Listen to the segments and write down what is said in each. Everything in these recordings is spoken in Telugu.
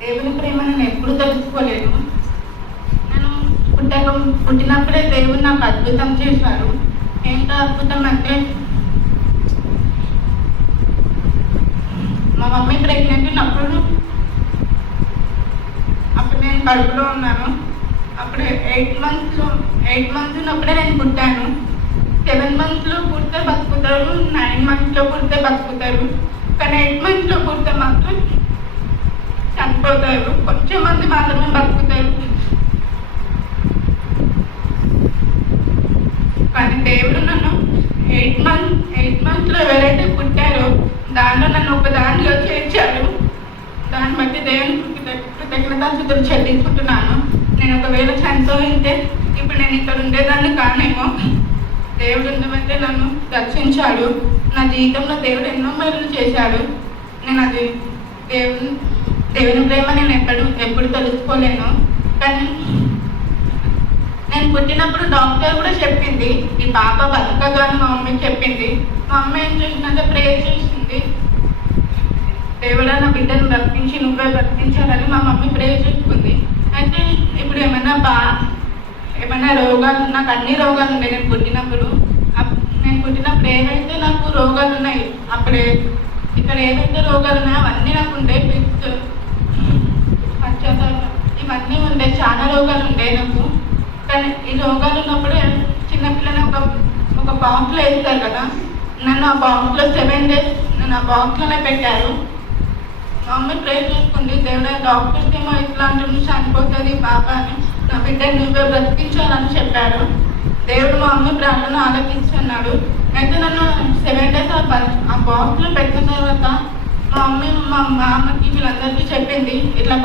దేవుని ప్రేమ నేను ఎప్పుడు తెలుసుకోలేను. నేను పుట్టినప్పుడే దేవుడు నాకు అద్భుతం చేశారు. ఏంటో అద్భుతం అంటే, మా మమ్మీ ప్రెగ్నెంట్ ఉన్నప్పుడు నేను కడుపులో ఉన్నాను. అప్పుడు 8 మంత్స్ ఉన్నప్పుడే నేను పుట్టాను. 7 మంత్స్లో పుడితే బతుకుతారు, 9 మంత్స్లో పుడితే బతుకుతారు. కానీ 8 మంత్స్లో పుడితే మాత్రం చనిపోతారు. కొంచెం మంది మాత్రమే బతుకుతారు. కానీ దేవుడు నన్ను 8 మంత్స్లో ఎవరైతే పుట్టారో దాంట్లో నన్ను ఒక దాంట్లో చేర్చారు. దాన్ని బట్టి దేవునికి కృతజ్ఞతాస్తుతులు చెల్లించుకుంటున్నాను. నేను ఒకవేళ చనిపోయింటే ఇప్పుడు నేను ఇక్కడ ఉండేదాన్ని కానేమో. దేవుడు ఎందుకంటే నన్ను రక్షించాడు. నా జీవితంలో దేవుడు ఎన్నో మేలు చేశాడు. నేను అది దేవుని ప్రేమ నేను ఎప్పుడు తెలుసుకోలేను. కానీ నేను పుట్టినప్పుడు డాక్టర్ కూడా చెప్పింది ఈ పాప బతకదు అని మా మమ్మీకి చెప్పింది. మా అమ్మ ఏం చేసిందంటే ప్రేయర్ చేసింది, దేవుడా నా బిడ్డను బ్రతికించి నువ్వే బ్రతికించాలని మా మమ్మీ ప్రేయర్ చేసుకుంది. అయితే ఇప్పుడు ఏమైనా రోగాలు, నాకు అన్ని రోగాలు ఉన్నాయి. నేను పుట్టినప్పుడు ఏవైతే నాకు రోగాలు ఉన్నాయి, అప్పుడే ఇక్కడ ఏవైతే రోగాలు ఉన్నాయో అవన్నీ నాకు ఉండే. ఫిక్స్ ఇవన్నీ ఉండే, చాలా రోగాలు ఉండే నాకు. కానీ ఈ రోగాలు ఉన్నప్పుడే చిన్నపిల్లని ఒక బాక్స్లో వేస్తారు కదా, నన్ను ఆ బాక్స్లో 7 days నన్ను ఆ బాక్స్లోనే పెట్టారు. మా మమ్మీ ప్రే చేసుకుంది, దేవుడా డాక్టర్స్ ఏమో ఇట్లాంటి చనిపోతుంది పాప అని, నా బిడ్డని నువ్వే బ్రతికించాలని చెప్పాడు. దేవుడు మా మమ్మీ ప్రాణాలను ఆలోచించున్నాడు. అయితే నన్ను 7 days ఆ బాక్స్లో పెట్టిన తర్వాత మా మమ్మీ మా మామకి వీళ్ళందరికీ చెప్పింది, ఇట్లా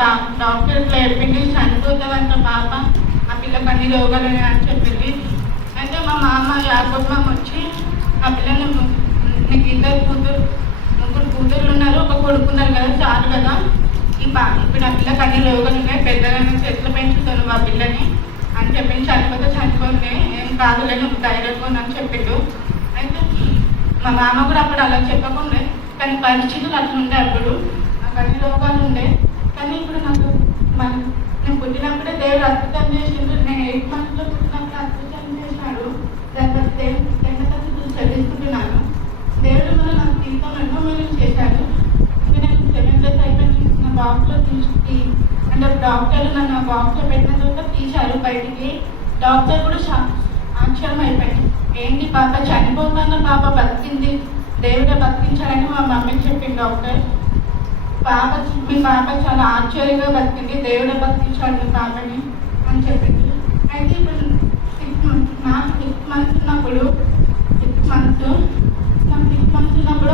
డాక్టర్ ఇట్లా చెప్పింది చనిపోతుందంట పాప, ఆ పిల్లకి అన్ని రోగాలని అని చెప్పింది. అయితే మా మామ యాకోబ్ వచ్చి ఆ పిల్లని, నీకు 3 కూతుర్లు ఉన్నారు, ఒక కొడుకున్నారు కదా, చాలు కదా, ఇప్పుడు ఆ పిల్లకి అన్ని రోగాలు ఉన్నాయి, పెద్దగా చేతిలో పెంచుతాను ఆ పిల్లని అని చెప్పింది. చనిపోతే ఏం కాదులే, నువ్వు ధైర్యంగా అని చెప్పిండు. అయితే మా మామ కూడా అప్పుడు అలా చెప్పకుండే, కానీ పరిస్థితులు అట్లా ఉండే. అప్పుడు నాకు అన్ని రోగాలు ఉండే. కానీ ఇప్పుడు నేను పుట్టినప్పుడే దేవుడు అద్భుతం చేసిండు. నేను 8 monthsలో పుట్టినప్పుడు అద్భుతం చేశాడు. దాని బట్టి దేవుడు చెల్లించుకుంటున్నాను. దేవుడు వల్ల నాకు జీవితం ఎన్నో మేలు చేశాడు. నేను 7 days అయిపోయి నా బాక్స్లో అంటే డాక్టర్లు నన్ను ఆ బాక్స్లో పెట్టిన తర్వాత తీశారు బయటికి. డాక్టర్ కూడా ఆశ్చర్యం అయిపోయింది, ఏంటి పాప చనిపోతున్న పాప బతికింది, దేవుడే బతికించాలని మా మమ్మీకి చెప్పింది డాక్టర్. మీ పాప చాలా ఆశ్చర్యంగా బతికింది, దేవుడే బతికించాడు మీ పాపని అని చెప్పింది. అయితే ఇప్పుడు 6 months ఉన్నప్పుడు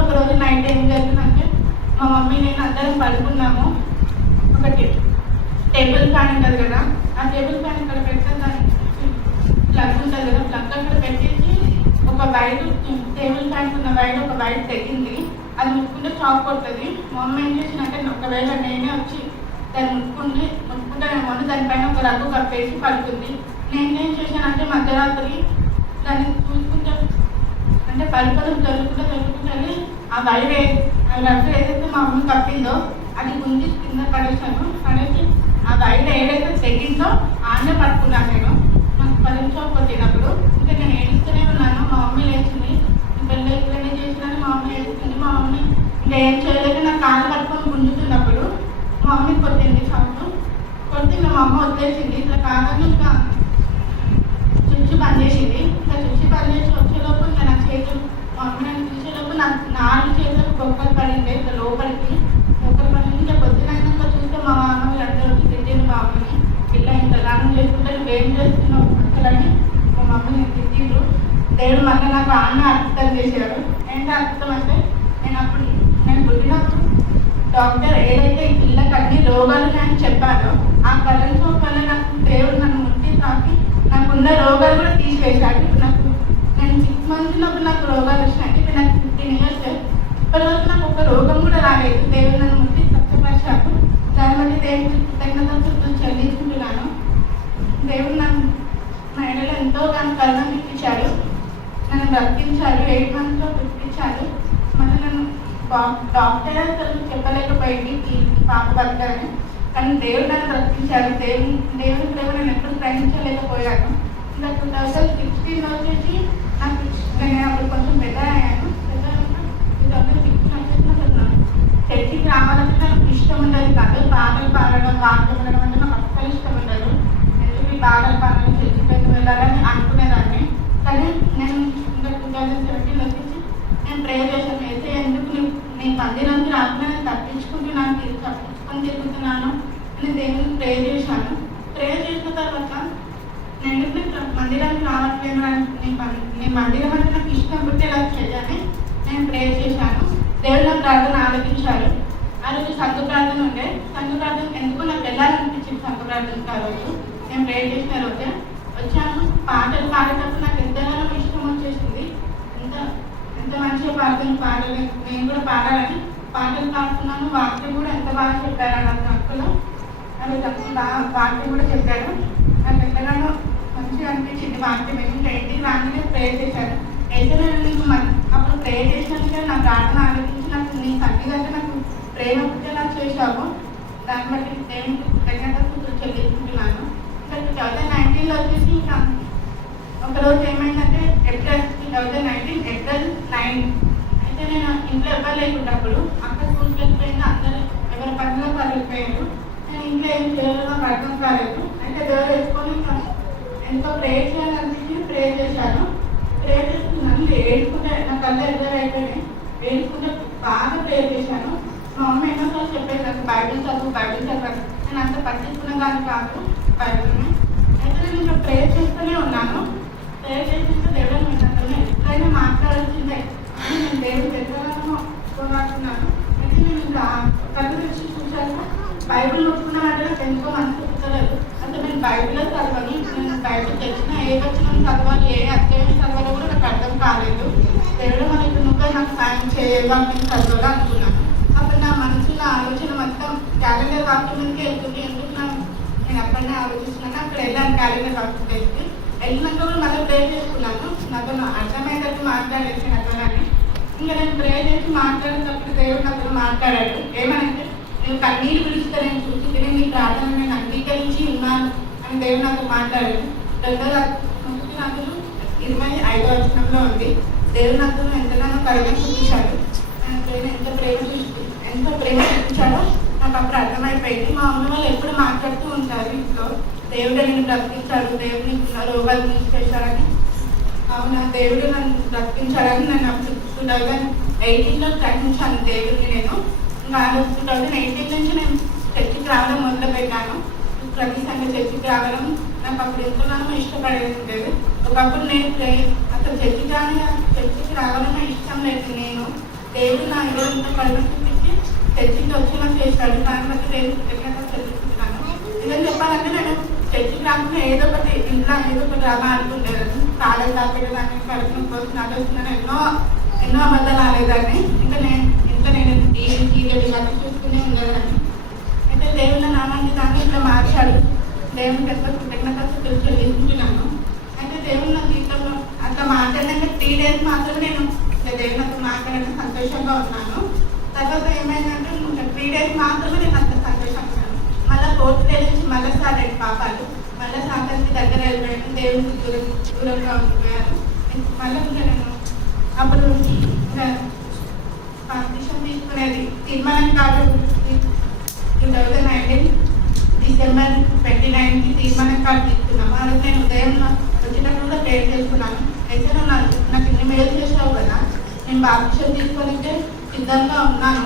ఒక రోజు నైట్ ఏం జరిగిందంటే, మా మమ్మీ నేను అందరం పడుకున్నాము. ఒకటి టేబుల్ ఫ్యాన్ ఉంటుంది కదా, ఆ టేబుల్ ఫ్యాన్ ఇక్కడ పెడితే దానికి ప్లగ్ ఉంటుంది కదా, ప్లగ్ అక్కడ పెట్టేసి ఒక వైర్, టేబుల్ ఫ్యాన్ ఉన్న ఒక వైర్ తెగింది. అది ముట్టుకుంటే షాక్ కొడుతుంది. మా మమ్మీ ఏం చేసిందంటే, ఒకవేళ నేనే వచ్చి దాన్ని ముట్టుకుంటేనేమో దానిపైన ఒక రగ్గు కప్పేసి పడుతుంది. నేనేం చేశానంటే మధ్యరాత్రి దాన్ని చూసుకుంటే అంటే జరుగుతుంటే ఆ వైర్ రగ్గు ఏదైతే మా మమ్మీ కప్పిందో అది గుంజి కింద పడేసాను. పడేసి ఆ వైర్ ఏదైతే తెగిందో ఆనే పట్టుకున్నాను నేను. నాకు పడించకపోతేనప్పుడు ఇంకా నేను ఏడుస్తూనే ఉన్నాను. మా మమ్మీ లేచింది, పెళ్ళి ఇట్లనే చేసినని మా మమ్మీ ఏడుస్తుంది. మా మమ్మీ ఇంకా ఏం చేయలేదు, నా కాళ్ళు పట్టుకొని గుంజుతున్నప్పుడు మా మమ్మీ కొట్టింది సౌండ్. కొట్టి ఇంకా మా అమ్మ వదిలేసింది. ఇట్లా కాదని ఇంకా చుచ్చి బంద్ చేసింది. ఇంకా చుచ్చి బంద్ చేసి వచ్చేలోపు ఇంకా నా చేతులు, మా మమ్మీ నన్ను చూసేలోపు నా 4 చేతులకు బొక్కలు పడింది ఇట్లా లోపలికి. బొక్కలు పడింది. ఇంకా పొద్దునైనాక చూస్తే మా మామయ్య అందరూ తిట్టింది మా మమ్మీని, ఇలా ఇంత దానం చేసుకుంటే నువ్వేం చేస్తున్నావు అసలని మా మమ్మీని తిట్టిండ్రు. దేవుడు మళ్ళీ నాకు అర్థం చేశారు. ఏంటో అర్థం అంటే, నేను పుట్టినప్పుడు డాక్టర్ ఏదైతే ఈ పిల్లకి అన్ని రోగాలు అని చెప్పారో ఆ కరెంట్ వల్ల నాకు దేవుడు నన్ను ముట్టి తాకి నాకున్న రోగాలు కూడా తీసివేశాడు. ఇప్పుడు నేను 6 months ఉన్నప్పుడు నాకు రోగాలు వచ్చినాయి. ఇప్పుడు నాకు 15 years. ఇప్పటివరకు నాకు ఒక రోగం కూడా రాలేదు. దేవుడు నన్ను ముట్టి స్వచ్ఛపరిచాడు. దాన్ని బట్టి దేవుడికి కృతజ్ఞతలు చెల్లించుకుంటున్నాను. దేవుడు నా ఎడలో ఎంతో కరుణ చూపించాడు, నన్ను బ్రతికించాడు. 8 monthsలో బ్రతికించాడు. మళ్ళీ నన్ను డాక్టర్ అసలు చెప్పలేకపోయింది ఈ పాప బతకని. కానీ దేవుడు నన్ను బ్రతికించాడు. దేవుని ప్రేమ నేను ఎప్పుడు గ్రహించలేకపోయాను. ఇంకా 2016 వచ్చేసి నాకు నేను అప్పుడు కొంచెం పెద్ద అయ్యాను. పెద్ద 2016 వచ్చేసి నాకు చర్చికి రావాలంటే నాకు ఇష్టం ఉండదు కాదు. పాటలు పాడడం వాక్యం వినడం అంటే నాకు అస్సలు ఇష్టం ఉండదు. ఎందుకు ఈ పాటలు పాడడం చర్చికి వెళ్ళాలని అనుకునేదాన్ని. కానీ నేను ఇంకా 2017 వచ్చేసి నేను ప్రేయర్ చేశాను. అయితే ఎందుకు నేను మందిరానికి రాకుండా నేను తప్పించుకుంటున్నాను తిరుగుతున్నాను అని దేవునికి ప్రేయర్ చేశాను. ప్రేయర్ చేసిన తర్వాత నేను మందిరానికి రావట్లేదు, నేను మందిరం అంటే నాకు ఇష్టం పుట్టి ఇలా చేయాలని నేను ప్రేయర్ చేశాను. దేవుడు నా ప్రార్థన ఆలోచించాడు. ఆ రోజు సంఘ ప్రార్థన ఉండే. సంఘ ప్రార్థన ఎందుకు నాకు వెళ్ళాలనిపించింది. సంఘ ప్రార్థనకి ఆ రోజు నేను ప్రేయర్ చేసిన రోజే వచ్చాను. పాటలు పాడేటప్పుడు నాకు ఎంతగానో ఇష్టం వచ్చేసింది. ఎంత మంచిగా పాటలు నేను కూడా పాడాలని పాటలు పాడుతున్నాను. వాక్యం కూడా ఎంత బాగా చెప్పారు నాకు హక్కులో. అది బాగా వాక్యం కూడా చెప్పారు. నాకు ఎంతగానో మంచిగా అనిపించింది వాక్యం. ఏంటి రాగానే ప్రేయర్ చేశాను. అయితే నేను నీకు అప్పుడు ప్రేయర్ చేసినాక నా ప్రార్థన ఆలోచించి నాకు నీ సన్నిధంగా నాకు ప్రేమ పుట్టేలా చేశావు. దాన్ని బట్టి దేవునికి కృతజ్ఞతలు చెల్లించుకుంటున్నాను. ఇంకా 2019 వచ్చేసి ఇంకా ఒకరోజు ఏమైందంటే ఏప్రిల్ 2019 ఏప్రిల్ 9 అయితే నేను ఇంట్లో ఎవరు లేకున్నప్పుడు అక్క స్కూల్కి వెళ్ళిపోయింది. అందరూ ఎవరి పనిలో వాళ్ళు వెళ్ళిపోయారు. నేను ఇంట్లో ఏం చేయాలో నాకు అర్థం కాలేదు. అయితే దేవుడు వేసుకొని ఎంతో ప్రేయర్ చేయాలనిపించి ప్రేయర్ చేశాను. ప్రేయర్ చేస్తున్నాను. ఏడుకుంటే నా కళ్ళు ఎదురైపోయినాయి. ఏడుకుంటే బాగా ప్రేయర్ చేశాను. మా అమ్మ ఎన్నోసార్లు చెప్పేది నాకు బైబిల్ చదువు. నేను అంత పట్టించుకున్న దాన్ని కాదు బైబిల్ని. అయితే నేను ఇంకా ప్రేయర్ చేస్తూనే ఉన్నాను. ప్రేయర్ చేస్తే దేవుడు విన్నట్టునే ఎట్లయినా మాట్లాడాల్సిందే అని నేను దేవుడు దగ్గరను పోరాడుతున్నాను. అయితే నేను ఇంకా కళ్ళు తెచ్చి చూశాను. బైబిల్ నొప్పుకున్న అంటే నాకు ఎంతో మనసు కుదరలేదు. అసలు నేను బైబిల్లో చదవాలి. నేను బైబిల్ తెచ్చిన ఏ వచనం చదవాలి, ఏ అధ్యాయం చదవాలో కూడా నాకు అర్థం కాలేదు. దేవుడు మనకి నువ్వు నాకు సాయం చేయాలని నేను చదవాలి అనుకున్నాను. అప్పుడు నా మనసులో ఆలోచన మొత్తం క్యాలెండర్ వాక్యం మీదకి వెళ్తుంది. ఎందుకు నేను అక్కడనే ఆలోచిస్తున్నాను. అక్కడ వెళ్ళాను క్యాలెండర్ వాక్యం వెళ్తే వెళ్ళినాక కూడా మళ్ళీ ప్రేయర్ చేసుకున్నాను. నాతో అర్థమయ్యేటట్టు మాట్లాడేసి అర్థమని ఇంకా నేను ప్రేయర్ చేసి మాట్లాడేటప్పుడు దేవుడు నాతో మాట్లాడాడు. ఏమనంటే నేను కన్నీరు పిలుస్తే నేను చూసి నేను నీ ప్రార్థన నేను అంగీకరించి ఉన్నాను అని దేవుడు నాతో మాట్లాడాడు. 25వ వచనంలో ఉంది. దేవుడు నాకు ఎంతగానో కరుణ చూపించాడు. ఎంత ప్రేమ చూపించాడో నాకు అప్పుడు అర్థమైపోయింది. మా అమ్మ వాళ్ళు ఎప్పుడు మాట్లాడుతూ ఉంటారు ఇంట్లో, దేవుడు నేను బ్రతికించాడు, దేవుడిని రోగాలు తీసివేశాడని. అవునా, దేవుడు నన్ను బ్రతికించాడని నేను అప్పుడు 2018లో గ్రహించాను దేవుడిని. నేను ఇంకా 2018 నుంచి నేను చర్చికి రావడం మొదలుపెట్టాను. ప్రతి సంఘ చర్చికి రావడం నాకు అప్పుడు ఎంతగానో ఇష్టపడేది ఉండేది. ఒకప్పుడు నేను అసలు చర్చికి రావడం ఇష్టం లేదు. నేను దేవుడు నా ఇంత కళ్ళు చూపించి చర్చికి వచ్చేలా చేశాడు. దాన్ని బట్టి దేవుడు కృతజ్ఞతలు చెల్లిస్తున్నాను. ఇదని చెప్పాలంటే నేను చర్చికి రాకుండా ఏదో ఒకటి ఇంట్లో ఏదో ఒకటి డ్రామా ఆడుతుండేదాన్ని. కాలేజ్ దాపెట్టేదాన్ని, కడుపున కోసం ఆలోచన ఎన్నో అబద్ధాలు ఆడేదాన్ని. ఇంకా నేను టీవీ సీరియల్ ఇవన్నీ చూస్తూనే ఉండేదాన్ని. అయితే దేవుని నామాన్ని దాన్ని ఇట్లా మార్చాడు. దేవునికి ఎంతో కృతజ్ఞతలు చెల్లించుకున్నాను. అయితే దేవుని నా జీవితంలో అట్లా మాట్లాడినాక 3 days మాత్రమే నేను దేవుని నాతో మాట్లాడడం సంతోషంగా ఉన్నాను. తర్వాత ఏమైందంటే 3 days మాత్రమే నేను అంత సంతోషంగా ఉన్నాను. మళ్ళీ 4th day నుంచి మళ్ళీ స్టార్ట్ అయ్యాడు పాపాలు. మళ్ళీ సాతానికి దగ్గర వెళ్ళిపోయాను. దేవునికి దూరంగా ఉండిపోయాను. మళ్ళీ ఇంకా నేను అప్పుడు ఇంకా పార్టీషన్ తీసుకునేది తీర్మానం కాదు. 2019 డిసెంబర్ 29కి తీర్మానం కార్డు తీసుకున్నాము. ఆ రోజు నేను ఉదయం వచ్చేటప్పుడు కూడా ప్రేయర్ చేసుకున్నాను. అయితే నాకు ఇన్ని మేలు చేసావు కదా, నేను బాప్టిజం తీసుకొనికే సిద్ధంగా ఉన్నాను.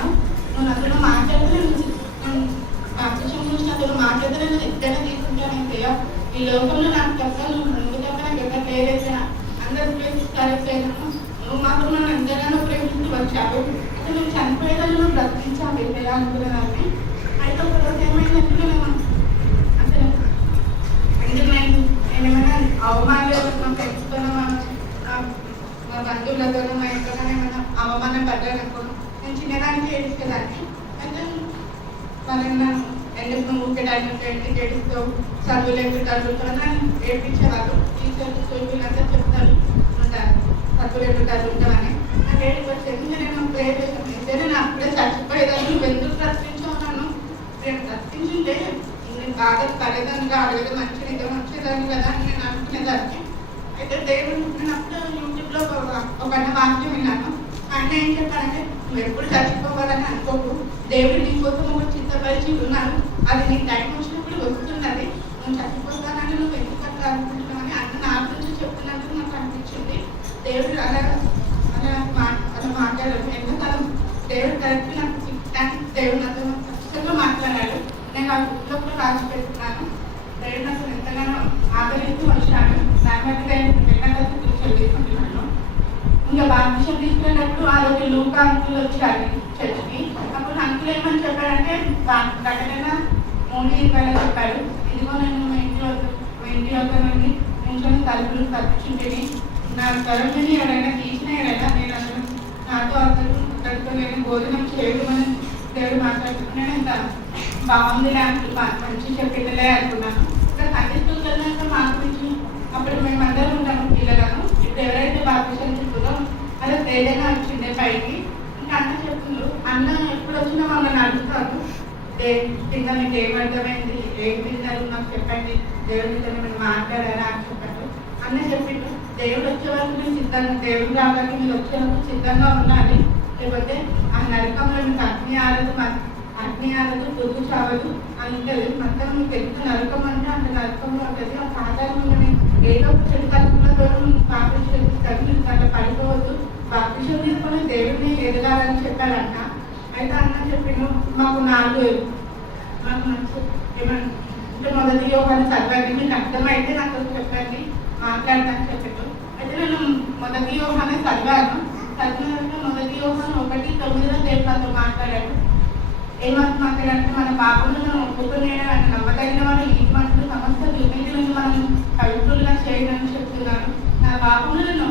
నువ్వు నాతో మాట్లాడితే నేను బాప్టిజం గురించి నాతో మాట్లాడితే నేను సిద్ధంగా తీసుకుంటాను. ఇంకా ఈ లోకంలో నాకు చెప్పాలి, నువ్వు ముందు తప్ప నాకు ఎక్కడ ప్రేరేసినా అందరూ ప్రేమిస్తాను. నువ్వు మాత్రం నన్ను ఎంతగానో ప్రేమించి వచ్చావు. అయితే నువ్వు చనిపోయేదాన్ని నువ్వు బ్రతికించావు ఎలా అనుకునేదాన్ని. అయితే ఒకరోజు ఏమైందంటే నేను అసలు ఎందుకు నేను ఏమైనా అవమానాలు మా ఫ్రెండ్స్తోనో మా బంధువులతోనో మా ఇంట్లోనో ఏమైనా అవమానం పడ్డాననుకోను నేను చిన్నదానికి ఏడుస్తుందాన్ని. అయితే వాళ్ళని ఎందుకు నువ్వు ఊరికే ఏడుస్తావు, చదువు లేకుండా చదువుతావు అని ఏడిపించేవాళ్ళు. టీచర్లు వీళ్ళంతా చెప్తారు చదువు లేకుండా చదువుతామని. నాకు ఏడుపు వచ్చేది. నేను ప్రేర్ చేస్తాను. అయితే నేను అప్పుడే చచ్చిపోయేదాన్ని. నువ్వు ఎందుకు ప్రశ్నించావు నన్ను, నేను తప్పించుంటే నేను బాగా తల్లిదండ్రులు అడగదు మంచి నిజం వచ్చేదాన్ని కదా అని నేను అనుకునేదాన్ని. అయితే దేవుడు నేను అప్పుడు యూట్యూబ్లో ఒక వాక్యం విన్నాను. ఆయన ఏం చెప్పారంటే, నువ్వు ఎప్పుడు చచ్చిపోవాలని అనుకోకు, దేవుడు నీ కోసం ఒక చిత్తపరిచి ఉన్నాడు, అది నీ టైం వచ్చినప్పుడు వస్తున్నది, నువ్వు చచ్చిపోతానని నువ్వు ఎందుకు అట్లా అనుకుంటున్నావని అన్న నా గురించి చెప్తున్నట్టు నాకు అనిపించింది. దేవుడు అలా మాట్లాడారు. ఎంతకాలం దేవుడు కరెక్ట్ నాకు చెప్తాను. దేవుడు నాతో ఖచ్చితంగా మాట్లాడాడు. నేను ఆ బుక్లో కూడా రాసి పెట్టుకున్నాను. దేవుడు నాకు ఎంతగానో ఆదరిస్తూ వచ్చాను. దాని బట్టి నేను తీసుకుంటున్నాను. ఇంకా బాప్టిజం తీసుకునేటప్పుడు ఆ రోజు లూకా అంకుల్ వచ్చారు చర్చికి. అప్పుడు అంకుల్ ఏమని చెప్పారంటే, ప్రకటన 3:20 చెప్పారు, ఇదిగో నేను మీ ఇంటి యొక్క నుండి నించుని తలుపులు తప్పించుంటేని నా తరపుని ఎవరైనా తీసిన ఎవరైనా నేను అసలు నాతో అతడితో నేను భోజనం చేయడమని దేవుడు మాట్లాడుతున్నాను. ఇంత బాగుంది అంకుల్, మంచి చెప్పిందలే అనుకున్నాను. ఇంకా సండే స్కూల్కి వెళ్ళినాక మా గురించి అప్పుడు మేము అందరం ఉంటాము పిల్లలను. ఇప్పుడు ఎవరైతే బాప్టిజం చెప్తుందో అలా తేజగా వచ్చిండే పైకి. ఇంకా అన్న చెప్తుండ్రు, అన్న ఎప్పుడు వచ్చినా మమ్మల్ని అడుగుతారు, కింద మీకు ఏమర్థమైంది, ఏం తిన్నారు నాకు చెప్పండి, దేవుడితో మీరు మాట్లాడారా అని చెప్పారు. అన్న చెప్పిండు, దేవుడు వచ్చే వరకు మీరు సిద్ధంగా, దేవుడు రావడానికి మీరు వచ్చే వరకు సిద్ధంగా ఉండాలి, లేకపోతే ఆ నరకంలో మీకు అగ్ని ఆరదు దుర్గు చావదు అని ఉంటుంది. మొత్తం మీకు తెలుసు నరకం అంటే అంత నరకంలో ఉంటుంది. ఆ సాధారణంగా ఏదో చెడు తరపులతో పాపం చేస్తారు, మీరు దాంట్లో పడిపోవద్దు, బాప్టిజం తీసుకొని దేవుడిని ఎదగాలని చెప్పారంట. అయితే అన్న చెప్పిండు, మాకు మంచి ఏమంటే మొదటి యోగాన్ని చదవండి, మీకు అర్థమైతే నాకు చెప్పండి మాట్లాడతాను చెప్పిండు. అయితే నేను మొదటి యోగాన్ని చదివాను. చదివిన మొదటి యోగాన్ని 1:9 దేవుడు నాతో మాట్లాడాడు. ఏమంత మాట్లాడంటే, మన పాపలను ఒప్పుకునే నమ్మదగిన వాడు ఈ మనుషులు సమస్త దుర్నీతిని మనం పవిత్రులుగా చేయడానికి చెప్తున్నాను. నా పాపములను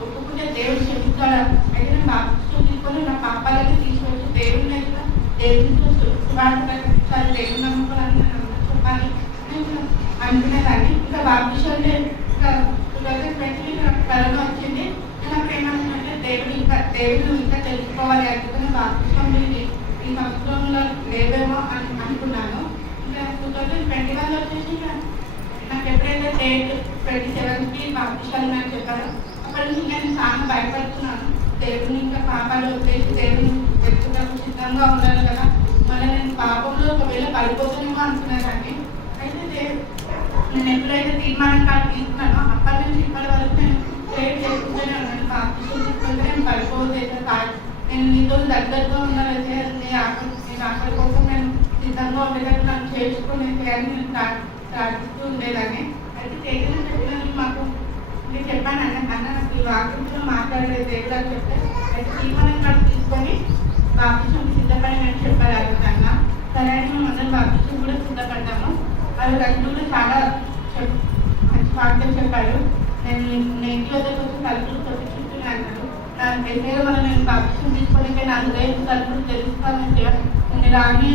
ఒప్పుకుంటే దేవుడు చెప్తాడు. అయితే నేను బాప్టిజం తీసుకొని నా పాపాలని తీసుకొచ్చి దేవుడిని దేవుడితో శుభార్తలు దేవుడు నమ్ముకోవాలని చెప్పాలి అనుకునేదాన్ని. ఇంకా బాప్టిజం ఇంకా 2020 కరోనా వచ్చింది. నేను అప్పుడు ఏమనుకున్నానంటే, దేవుడు ఇంకా తెలుసుకోవాలి అనుకుని బాప్టిజం ఈ సంవత్సరంలో లేవేమో అని అనుకున్నాను. ఇంకా 2021 వచ్చేసి నాకు ఎప్పుడైతే డేట్ 27కి బాప్టిజం అని చెప్పారో అప్పటి నుంచి నేను చాలా భయపడుతున్నాను. దేవుడిని ఇంకా పాపాలు వచ్చేసి దేవుడిని వెతుకుటకు సిద్ధంగా ఉండాలి కదా, మళ్ళీ నేను పాపంలో ఒకవేళ పడిపోతానేమో అనుకునేదాన్ని. అయితే నేను ఎప్పుడైతే తీర్మానం కార్డు తీసుకున్నానో అప్పటి నుంచి ఇప్పటి వరకు నేను ప్రేర్ చేసుకుంటూనే ఉన్నాను. బాప్టిజం తీసుకుంటే నేను పడిపోతే కాదు, నేను నీతో దగ్గరగా ఉండాలైతే నేను అక్కడి కోసం నేను సిద్ధంగా ఉండేటట్టు నన్ను చేసుకుని చేయాలని నేను ప్రార్థిస్తూ ఉండేదాన్ని. అయితే తేజన చెప్పినది మాకు నేను చెప్పాను అన్న నాకు ఈ వాక్యంతో మాట్లాడలేదు దేవుడు అని చెప్తే, అయితే తీర్మానం కార్డు తీసుకొని బాప్టిజం సిద్ధపడి నేను చెప్పాలి అన్న. సరే అని మేము అందరం బాప్టిజం కూడా సిద్ధపడ్డాము. అది రైతులు కూడా చాలా మంచి వాక్యం చెప్పాడు. నేను ఇంటి వద్దకు వచ్చి తలుపులు తప్పించుకుంటూనే అన్నాడు. దాని పేరు వల్ల నేను బాప్టిజం తీసుకొని నా హృదయం తలుపులు తెలుస్తానంటే నేను రాని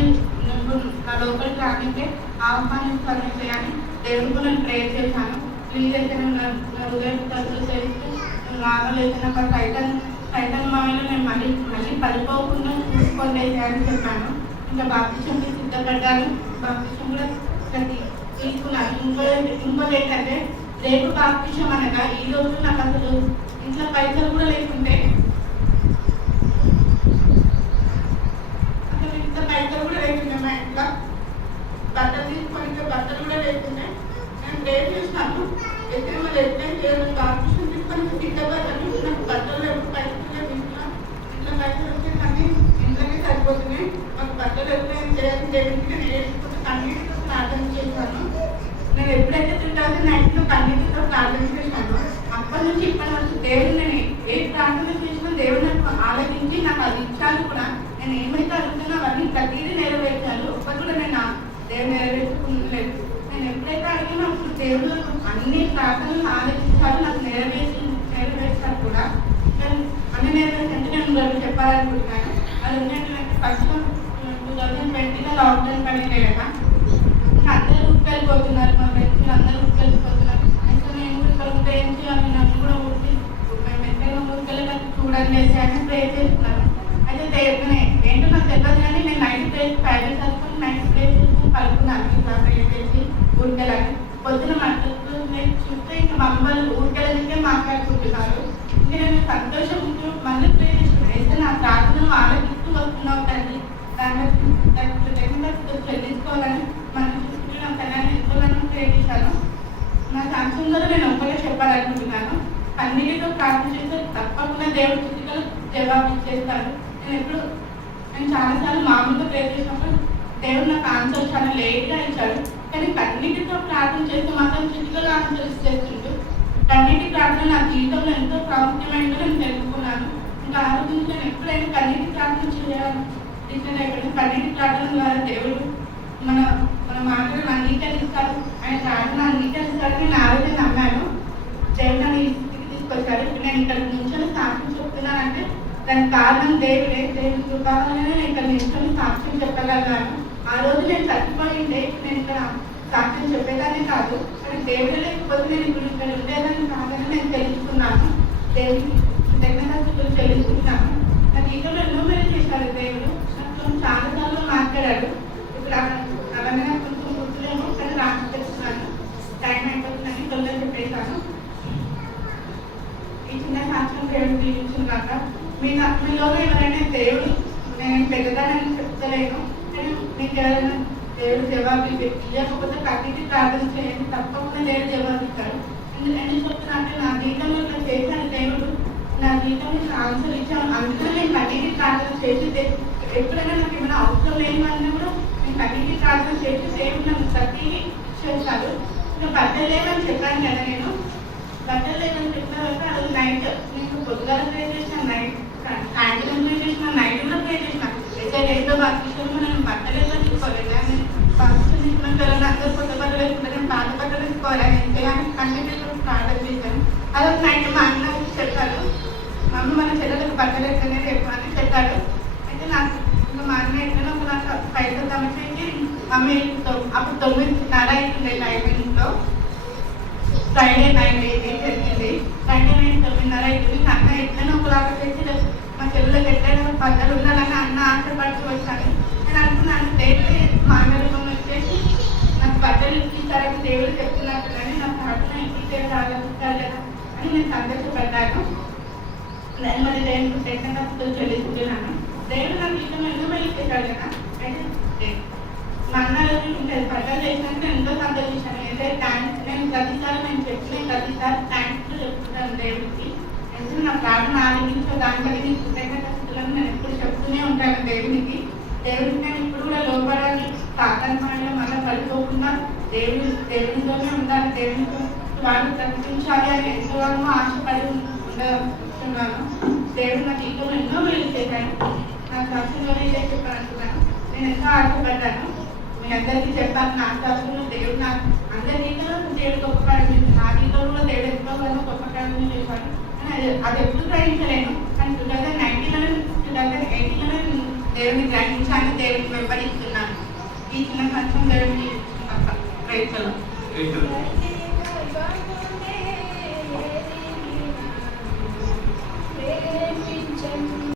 నా లోపలికి రానికే ఆహ్వానిస్తానంటే అని దేవుడికి నేను ప్రేయర్ చేశాను. ప్లీజ్ అయితే నేను నా హృదయం తలుపులు తెలిస్తే నేను రాగలేదు, నాకు సైతం మామూలు నేను మళ్ళీ పడిపోకుండా చూసుకోండి అని చెప్పాను. ఇంకా బాప్టిజంకి సిద్ధపడ్డాను. బాప్టిజం కూడా తీసుకున్నాను. ఇంకోటి ఏంటంటే, రేపు బాప్టిజం అనగా ఈ రోజు నాకు అసలు ఇంట్లో పైసలు కూడా లేకుంటే, అసలు ఇంత పైసలు కూడా లేకుండే, మా ఇంట్లో బట్టలు తీసుకొని బట్టలు కూడా లేకుండే. నేను రేపు చూస్తాను అయితే మళ్ళీ ఎట్లయితే బాప్టిజం తీసుకొని సిద్ధపడ్డాను. నాకు బట్టలు లేవు, పైసలు లేవు, ఇంట్లో పైసలు వచ్చే కానీ ఇంట్లోనే సరిపోతున్నాయి. మాకు బట్టలు ఎప్పుడైనా చేయాలి దేవుడికి నేర్చుకుంటే కన్నీటితో ప్రార్థన చేశాను. నేను ఎప్పుడైతే 2019 కన్నీటితో ప్రార్థన చేశాను అప్పటి నుంచి ఇప్పటి వరకు దేవుడు నేను ఏ ప్రార్థన చేసినా దేవుడు నాకు ఆలోచించి నాకు అది ఇచ్చాను కూడా. నేను ఏమైతే అడుగుతున్నా అవన్నీ ప్రతిదీ నెరవేర్చాను. ఒక్కటి కూడా నేను దేవుడు నెరవేర్చుకోలేదు. నేను ఎప్పుడైతే అడిగినా అప్పుడు దేవుడు అన్ని ప్రార్థనలు ఆలోచించాలి, నాకు నెరవేర్చారు కూడా. అన్ని నెరవేర్చంటే నేను చెప్పాలనుకుంటున్నాను. అది ఏంటంటే ఫస్ట్ 2020 లాక్డౌన్ పడింది కదా, అందరూ ఊరికెళ్ళిపోతున్నారు, మా ఫ్రెండ్స్ అందరూ ఊరికెళ్ళిపోతున్నారు. అయితే నేను ఇక్కడ ఉంటే ఏం చేయాలి, నన్ను కూడా మేము ఎక్కడైనా ఊరికెళ్ళేటట్టు చూడండి అని ప్రే చేస్తున్నాను. అయితే ఏంటో నాకు తెలియదు కానీ నేను నైట్ ప్రేస్ ప్యారెంట్స్ అనుకుని నైట్ పొద్దున్న అన్ని ప్రిపేర్ చేసి ఊరికెళ్ళాలి. పొద్దున మట్టుకు నేను చూస్తే ఇంకా మా అమ్మ వాళ్ళు ఊరికెళ్ళకే మాట్లాడుకుంటున్నారు. ఇంకా నేను సంతోషం మళ్ళీ ప్రే చేస్తున్నాను. అయితే నా ప్రార్థనలు ఆలోచిస్తూ వస్తున్నావు తండ్రి, దానికి కృతజ్ఞతలు చెల్లించుకోవాలని మన తనని ఎంతోగానో ప్రే చేశాను. నా సాక్ష్యంలో నేను ఒక్కటే చెప్పాలనుకుంటున్నాను. కన్నీటితో ప్రార్థన చేస్తే తప్పకుండా దేవుడు స్థితిలో జవాబు ఇచ్చేస్తాడు. నేను చాలాసార్లు మామూలుగా ప్రే చేసినప్పుడు దేవుడు నాకు ఆన్సర్ చాలా లేట్గా ఇచ్చాడు. కానీ కన్నీటితో ప్రార్థన చేస్తే మాత్రం స్థితిలో ఆన్సర్ ఇచ్చేస్తుంటూ కన్నీటి ప్రార్థన నా జీవితంలో ఎంతో ప్రాముఖ్యమైనదో నేను తెలుసుకున్నాను. ఇంకా ఆ రోజు నుంచి నేను ఎప్పుడైనా కన్నీటి ప్రార్థన చేయాలి. కన్నీటి ప్రార్థన ద్వారా దేవుడు మన మాటలను అంగీకరిస్తాడు, ఆయన ప్రార్థన అంగీకరిస్తాడని నేను ఆ రోజు నమ్మాను. దేవుడు నన్ను ఈ స్థితికి తీసుకొచ్చాడు. ఇప్పుడు నేను ఇక్కడ నిల్చొని సాక్ష్యం చెప్తున్నానంటే దానికి కారణం దేవుడే. దేవుడి కృపాలనే నేను ఇక్కడ నిల్చొని సాక్ష్యం చెప్పగలిగాను. ఆ రోజు నేను చచ్చిపోయిందే నేను ఇక్కడ సాక్ష్యం చెప్పేదాన్ని కాదు, కానీ దేవుడు లేకపోతే నేను ఇప్పుడు ఇక్కడ ఉండేదాన్ని కాదని నేను తెలుసుకున్నాను. దేవుడికి కృతజ్ఞతలు చెల్లిస్తున్నాను. నా జీవితంలో ఎన్నో మేలు చేశాడు దేవుడు. నాకు చాలాసార్లు మాట్లాడాడు. ఇప్పుడు అవన్నీ నాకు కొంచెం గుర్తులేమో, కానీ రాసి తెలుస్తున్నాను. టైం అయిపోతుందని తొందరగా చెప్పేశాను. ఈ చిన్న సాక్ష్యం దేవుడు దీవించుగాక. మీలో ఎవరైనా దేవుడు నేను పెద్దదానని చెప్తలేను, కానీ మీకు ఎవరైనా దేవుడు జవాబు ఇవ్వకపోతే కన్నీటి ప్రార్థన చేయండి, తప్పకుండా దేవుడు జవాబు ఇస్తాడు. ఎందుకు చెప్తున్నా నా జీవితంలో ఇట్లా చేశాను దేవుడు, నా జీవితంలో ఆన్సర్ ఇచ్చాను. అందుకని నేను కన్నీటి ప్రార్థన చేసి ఎప్పుడైనా నాకు ఏమైనా అవసరం లేని వాళ్ళని కూడా నేను కన్నీటి ప్రార్థన చేసి దేవుడు నన్ను ప్రతి చేశాడు. ఇంకా బట్టలు లేవని చెప్పాను కదా, నేను బట్టలు లేవని చెప్పిన వరకు ఆ రోజు నైట్ నేను పొద్దుగాల ప్రే చేసిన, నైట్ సాయంత్రం ప్రే చేసిన, నైట్ కూడా ప్రే చేసిన. అయితే ఏదో బాధ్యతలో నేను బట్టలు ఏదో తీసుకోలేదు. నేను బాధ్యత తీసుకున్న పిల్లలు అందరూ కొత్త బట్టలు వేసుకుంటే నేను పాత బట్టలు తీసుకోవాలి. కానీ కన్నీటితో ప్రార్థన చేశాను. అదొక నైట్ మా అన్న చెప్పాడు, మమ్మీ మన చెల్లెలకు బట్టలు ఎక్కడనే రేపు అని చెప్పాడు. అయితే నాకు ఇంకా మా అన్న ఎక్కడో నాకు పైసలు తమచేసి మమ్మీ అప్పుడు 9:30 అవుతుంది టైమింగ్లో. ఫ్రైడే నైట్ అయితే జరిగింది. ఫ్రైడే నైట్ 9:30 అవుతుంది. అన్న ఎట్లనో ఒకలాగా చేసి మా చెల్లెలకు ఎట్లయినా బట్టలు ఉండాలని అన్న ఆశపడుతూ వచ్చాను. నేను అనుకున్నాను దేవుడు మా అన్న రూపంలో వచ్చేసి నాకు బట్టలు ఇస్తారని దేవుడు చెప్తున్నట్టు, కానీ నా ప్రార్థన ఇంటికి ఆలోచిస్తారు కదా అని నేను సంతోషపడ్డాను. మరి దేవుడికి కృతజ్ఞతలు చెల్లిస్తున్నాను. దేవుడు నాకు జీవితం ఎన్నో మేలు చేశాడు కదా. అయితే మా అన్న ఇంకా బట్టలు చేసినాక ఎంతో సంతోషించాను. అయితే థ్యాంక్స్ నేను ప్రతిసారి నేను చెప్పిన ప్రతిసారి థ్యాంక్స్ చెప్తున్నాను దేవుడికి. ఎందుకంటే నా ప్రార్థన ఆలోచించే దాని కలిగి కృతజ్ఞతలను నేను ఎప్పుడు చెప్తూనే ఉంటాను దేవునికి. దేవుడికి నేను ఇప్పుడు కూడా లోపడాలి, సాధారణంగా మళ్ళీ పడిపోకుండా దేవునితోనే ఉండాలి, దేవునితో వాళ్ళు ప్రకటించాలి అని ఎంతగానో ఆశపడి ఉంటున్నాను. దేవుడు నా జీవితంలో ఎన్నో మేలు చేశాను. నా శాస్త్రంలోనే ఇదే చెప్పాలనుకున్నాను. నేను ఎంతో ఆశపడ్డాను. మీ అందరికీ చెప్పాను నా శాస్త్రంలో దేవుడు నాకు అందరి జీవితంలో దేవుడు గొప్ప కార్యం చేశాను. నా జీవితంలో కూడా దేవుడు ఎంతోగానో గొప్ప కార్యం చేశాడు. అది ఎప్పుడు గ్రహించలేను, కానీ 2019 2018 దేవుడిని గ్రహించాలని దేవుడికి వెంబడిస్తున్నాను. ఈ చిన్న సంవత్సరం దేవుడిని రైతులు